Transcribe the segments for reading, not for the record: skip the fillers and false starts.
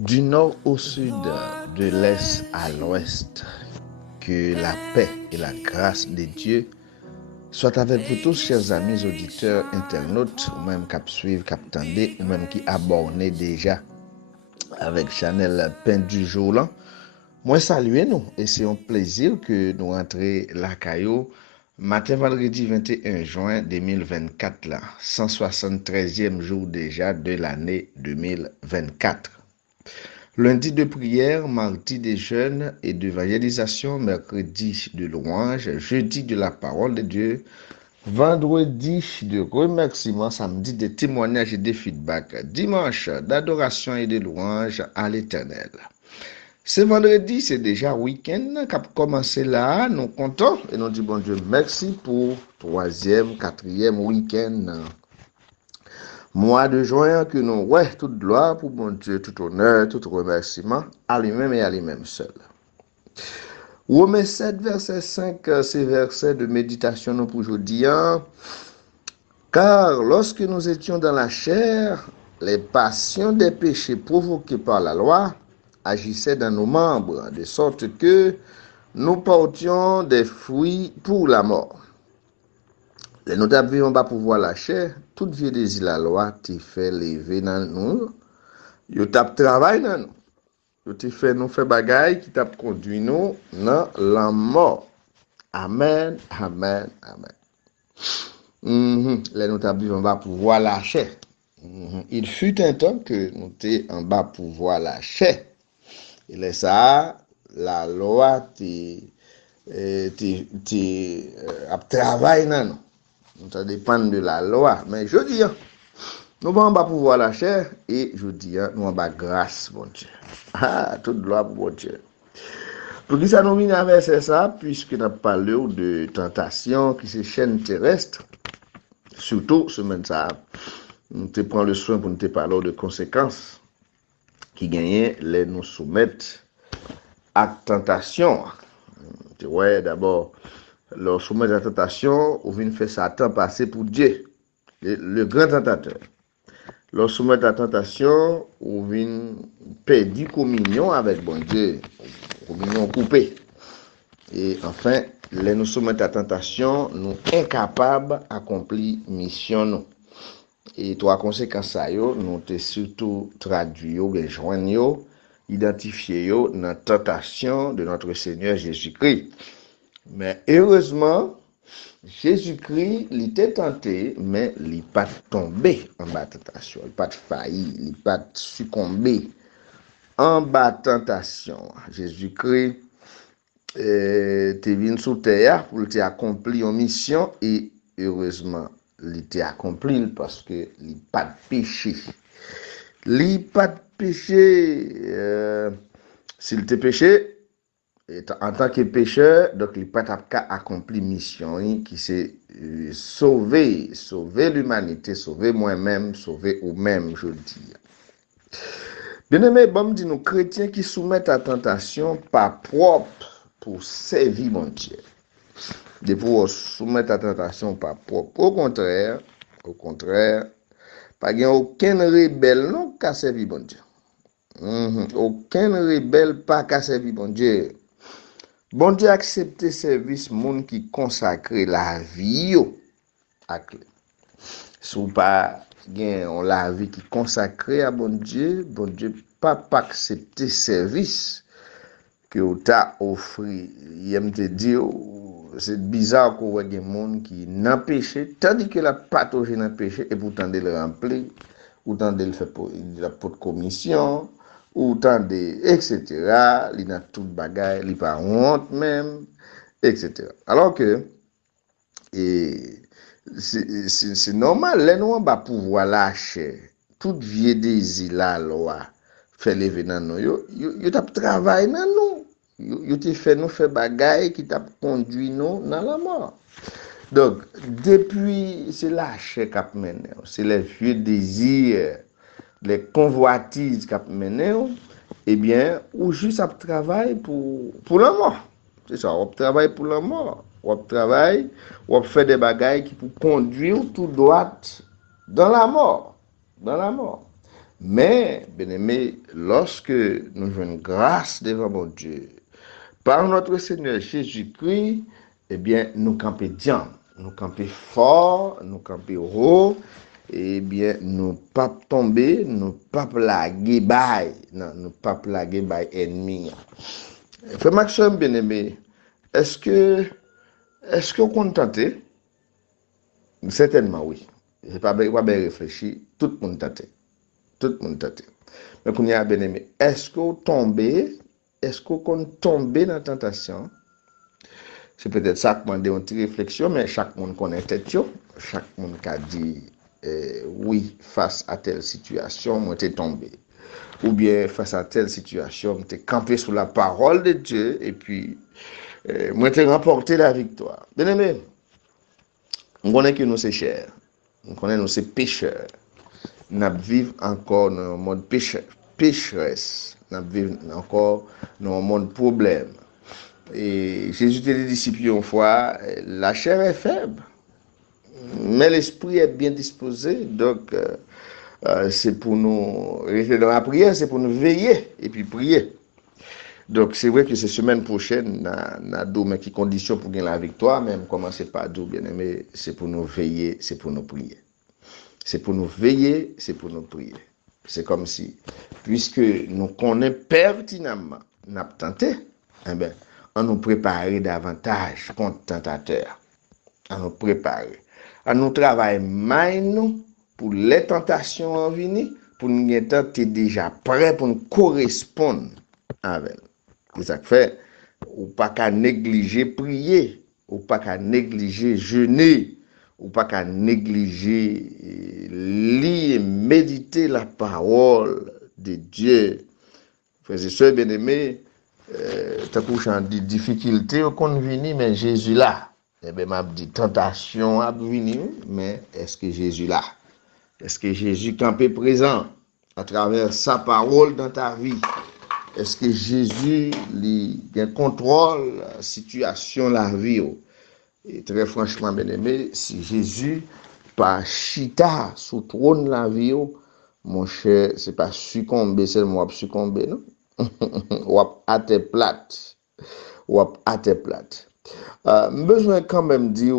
Du nord au sud, de l'est à l'ouest, que la paix et la grâce de Dieu soient avec vous tous, chers amis auditeurs, internautes, ou même qui suivent, qui attendent, ou même qui abonnez déjà avec Chanel Pain du jour là. Moi, saluez nous et c'est un plaisir que nous rentrons la caillou matin vendredi 21 juin 2024 là, 173e jour déjà de l'année 2024. Lundi de prière, mardi de jeûne et d'évangélisation, mercredi de louange, jeudi de la parole de Dieu, vendredi de remerciement, samedi de témoignages et de feedback, dimanche d'adoration et de louange à l'Éternel. Ce vendredi, c'est déjà week-end qui a commencé là. Nous comptons et nous disons bon Dieu merci pour troisième, quatrième week-end. Mois de juin que nous, toute gloire pour mon Dieu, tout honneur, tout remerciement à lui-même et à lui-même seul. Romains 7, verset 5, c'est verset de méditation pour aujourd'hui. Car lorsque nous étions dans la chair, les passions des péchés provoqués par la loi agissaient dans nos membres, de sorte que nous portions des fruits pour la mort. Les notables vivants pas pouvoir la chair, toute vieux désir la loi t'y fait lever dans nous. Yo tap travail dans nous. Yo t'y fait nous faire bagaille qui t'a conduit nous dans la mort. Amen, amen, amen. Les notables vivants pas pouvoir la chair. Il fut un temps que nous étions en bas pouvoir la chair. Et là ça, la loi t'y travail dans nous. Ça dépend de la loi. Mais je dis, nous ne pas pouvoir la chair et je dis, nous avons grâce, mon Dieu. Ah, toute gloire pour mon Dieu. Pour qui ça nous vient avec ça, puisque nous avons parlé de tentation qui c'est chaîne terrestre, surtout semaine ça, nous te prend le soin pour nous te parler de conséquences qui gagnent les nous soumettre à tentation. Ouais, d'abord, leur soumettre à la tentation, on vient faire Satan passer pour Dieu, le grand tentateur. Leur soumettre à la tentation, on vient perdre communion avec bon Dieu, communion coupée. Et enfin, les nous soumettre à la tentation, nous incapables d'accomplir mission nous. Et trois conséquences à yo, nous te surtout traduit yo, rejoindre yo, identifier yo dans la tentation de notre Seigneur Jésus-Christ. Mais heureusement, Jésus-Christ, il était tenté, mais il n'est pas tombé en bas de tentation, il n'est pas failli, il n'est pas succombé en bas de tentation. Jésus-Christ était venu sur terre pour accomplir une mission et heureusement, il était accompli parce qu'il n'y a pas de péché. Il n'y a pas de péché. S'il était péché, en tant que pécheur, donc il n'a pas accompli mission qui c'est sauver l'humanité, sauver moi-même, sauver vous-même, je dis. Bien aimé, bon, dit nous chrétiens qui soumettent à tentation pas propre pour servir mon Dieu. De pour soumettre à tentation pas propre. Au contraire, pas aucun rebelle non qu'à servir mon Dieu. Aucun rebelle pas qu'à servir mon Dieu. Bon Dieu accepte service moun qui consacre la vie yo ak sou pas gen on la vie qui consacré à bon Dieu pas accepter service que ou t'a offri. Yem te dit c'est bizarre qu'on voit gen moun qui nan péché tandis que la patauge nan péché et pourtant de le remplir ou tant de le fait pour la commission ou tant de etc. Il n'a tout bagaille, il pas honte même, etc. Alors que c'est normal, les noirs va pouvoir lâcher tout vieux désir la loi fait lever dans nous. Yo t'a travail dans nous. Yo te fait nous faire bagaille qui t'a conduit nous dans la mort. Donc depuis c'est lâcher qu'a mené, c'est les vieux désirs, les convoitises qu'a mené, eh bien, ou juste à travail pour la mort. C'est ça, on travaille pour la mort. On travaille, on fait des bagailles qui pour conduire tout droit dans la mort. Dans la mort. Mais, bien-aimé, lorsque nous jouons grâce devant mon Dieu, par notre Seigneur Jésus-Christ, eh bien, nous camper bien, nous camper fort, nous camper haut, eh bien, nous pas tomber, nous pas plaguer bail, non, nous pas plaguer bail ennemi. Frère Maxime, bien-aimé, est-ce que vous contenté? Certainement oui. Je pas bien réfléchi, tout le monde tenté. Tout le monde tenté. Mais qu'on y a bien-aimé, est-ce que vous tombez, est-ce que vous tombez dans la tentation? C'est peut-être ça que demande une petite réflexion, mais chaque monde connaît tête. Chaque monde qui a dit oui face à telle situation, moi t'es tombé. Ou bien face à telle situation, t'es campé sous la parole de Dieu et puis moi t'es remporté la victoire. Bien aimé, on connaît que nous c'est cher, on connaît nous c'est pécheurs. Nous vivons encore dans un monde pécheresse, nous vivons encore dans un monde problème. Et Jésus te dit disciples une fois, la chair est faible, mais l'esprit est bien disposé. Donc, c'est pour nous rester dans la prière, c'est pour nous veiller et puis prier. Donc, c'est vrai que cette semaine prochaine, na mais qui condition pour gagner la victoire, même commencer par d'où, bien aimé, c'est pour nous veiller, c'est pour nous prier. C'est pour nous veiller, c'est pour nous prier. C'est comme si, puisque nous connaissons pertinemment, n'a tenté, eh bien, à nous préparer davantage contre tentateur, à nous préparer, à nous travailler nous pour les tentations en venir, pour nous être déjà prêts pour nous correspondre avec. C'est ça que fait, ou pas qu'à négliger prier, ou pas qu'à négliger jeûner, ou pas qu'à négliger lire, méditer la parole de Dieu. Frères et sœurs bien-aimés, t'as couché en difficulté qu'on vini, mais Jésus là. Eh bien, m'a dit tentation a venir, mais est-ce que Jésus là? Est-ce que Jésus campé présent à travers sa parole dans ta vie? Est-ce que Jésus lui contrôle la situation la vie? Et très franchement, bien-aimé, si Jésus pas chita sous trône la vie, mon cher, c'est pas succomber seulement succomber, non? Ou à tes plates. Ou à tes plates. Besoin quand même dire,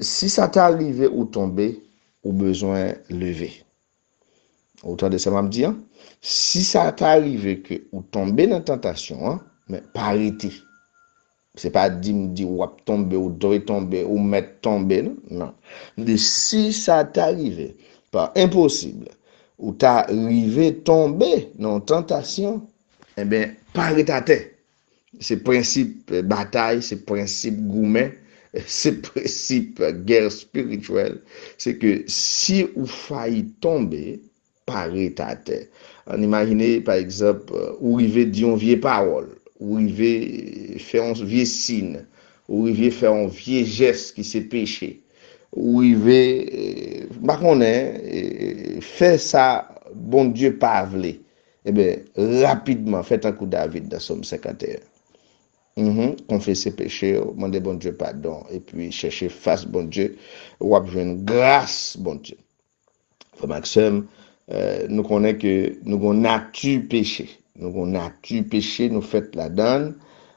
si ça t'est arrivé ou tombé, ou besoin lever. Autant de ça m'a dit, hein? Si ça t'est arrivé que ou tombé dans la tentation, hein, mais pas arrêter. C'est pas dire ou tomber ou doit tomber ou mettre tomber, non. Non. Mais si ça t'est arrivé, pas impossible, ou t'as arrivé tomber dans la tentation, eh bien, pas arrêter. C'est principe bataille, c'est principe gourmet, c'est principe guerre spirituelle. C'est que si vous failli tomber, pas arrêter. On imagine, par exemple, ou arriver dire une vieille parole, ou arriver faire un vieux signe, ou arriver faire un vieux geste qui s'est péché, ou arriver, faire ça, bon Dieu pas voulu. Eh bien, rapidement, faites un coup David dans Somme 51. Confesser péché, demander bon Dieu pardon, et puis chercher face bon Dieu, ou avoir une grâce bon Dieu. Frère Maxime, nous connaissons que nous avons nature péché. Nous avons nature péché, nous faisons la donne.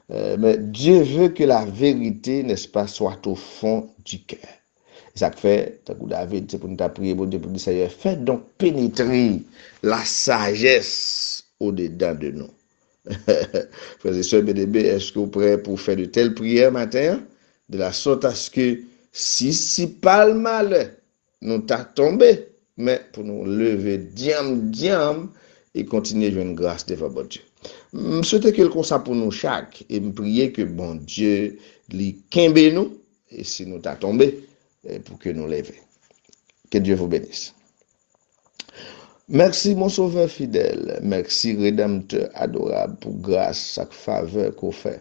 Mais Dieu veut que la vérité, n'est-ce pas, soit au fond du cœur. Ça fait, David, c'est pour nous prier, bon Dieu, pour nous dire, faites donc pénétrer la sagesse au-dedans de nous. Frères et sœurs BDB, est-ce que vous êtes prêts pour faire de telles prières matin? De la sorte à ce que, si pas le mal, nous t'a tombé, mais pour nous lever diam, et continuer à jouer une grâce devant bon Dieu. Je souhaite que le ça pour nous chaque, et me prier que bon Dieu lui kembe nous, et si nous t'a tombé, pour que nous lever. Que Dieu vous bénisse. Merci, mon sauveur fidèle. Merci, rédempteur adorable, pour grâce, chaque faveur qu'on fait.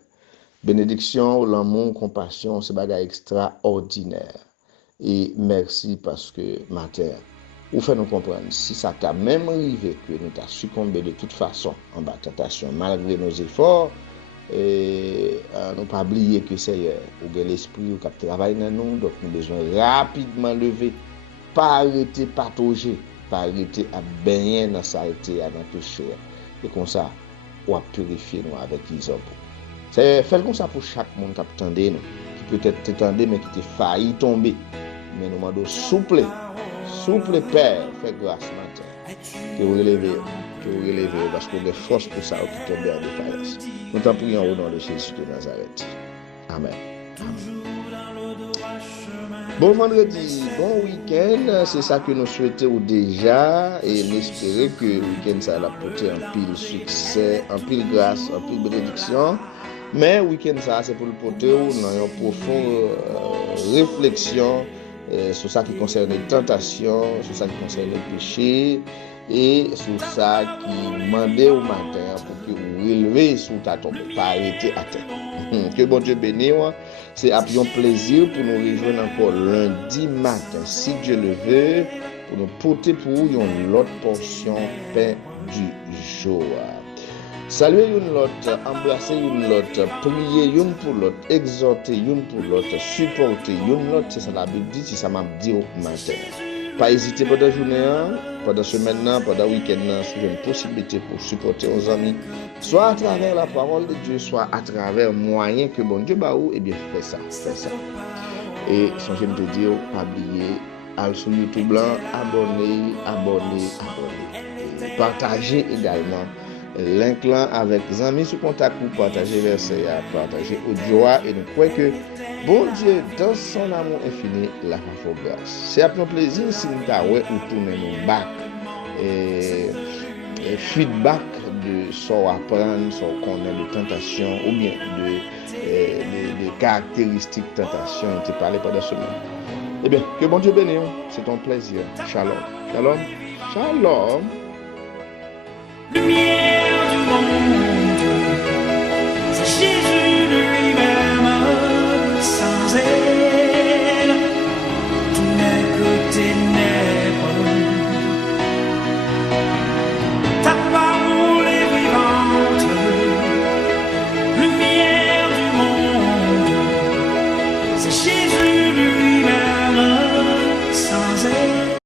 Bénédiction, l'amour, compassion, c'est bagage extraordinaire. Et merci parce que, matin, vous faites nous comprendre, si ça t'a même arrivé que nous t'as succombé de toute façon en bas de tentation, malgré nos efforts, et nous pas oublier que Seigneur, ou l'esprit qui travaille dans nous, donc nous besoin rapidement lever, pas arrêter, patauger. pas arrêter à baigner dans saleté, dans péché. Et comme ça, on va purifier nous avec l'hysope. C'est fait comme ça pour chaque monde qui attendait nous, qui peut-être t'attendait mais qui t'est failli tomber. Mais nous demandons souple Père, fais grâce matin. Que vous relevez, parce que vous avez force pour ça qui tombe en défaillance. Nous t'en prions au nom de Jésus de Nazareth. Amen. Bon vendredi, bon week-end, c'est ça que nous souhaitons déjà et nous espérons que le week-end ça va apporter un pile succès, un pile grâce, un pile bénédiction. Mais le week-end ça c'est pour le porter dans une profonde réflexion sur ça qui concerne les tentations, sur ça qui concerne le péché et sur ça qui demandait au matin pour que vous relevez sur ta tombe, pas arrêter à terre. Que bon Dieu bénisse. C'est un plaisir pour nous rejoindre encore lundi matin, si Dieu le veut, pour nous porter pour une autre portion pain du jour. Saluer une l'autre, embrasser une l'autre, prier une pour l'autre, exhorter une pour l'autre, supporter une l'autre, c'est ça la Bible dit, c'est ça m'a dit au matin. Pas hésiter pendant la journée, pendant la semaine, pendant le week-end, si j'ai une possibilité pour supporter aux amis, soit à travers la parole de Dieu, soit à travers moyen que bon Dieu bah ou, eh bien fais ça. Et sans je te dire, pas oublier, allez sur YouTube là, abonnez. Et partagez également. Link là avec les amis sur contact pour partager verset, partager audio et nous croyons que bon Dieu dans son amour infini la fait grâce. C'est un plaisir si nous t'avons ou tourner nos bacs et feedback de son apprendre, son connaître de tentation ou bien de caractéristiques tentation et te parler pendant ce moment. Eh bien, que bon Dieu bénisse, c'est un plaisir. Shalom. Lumière.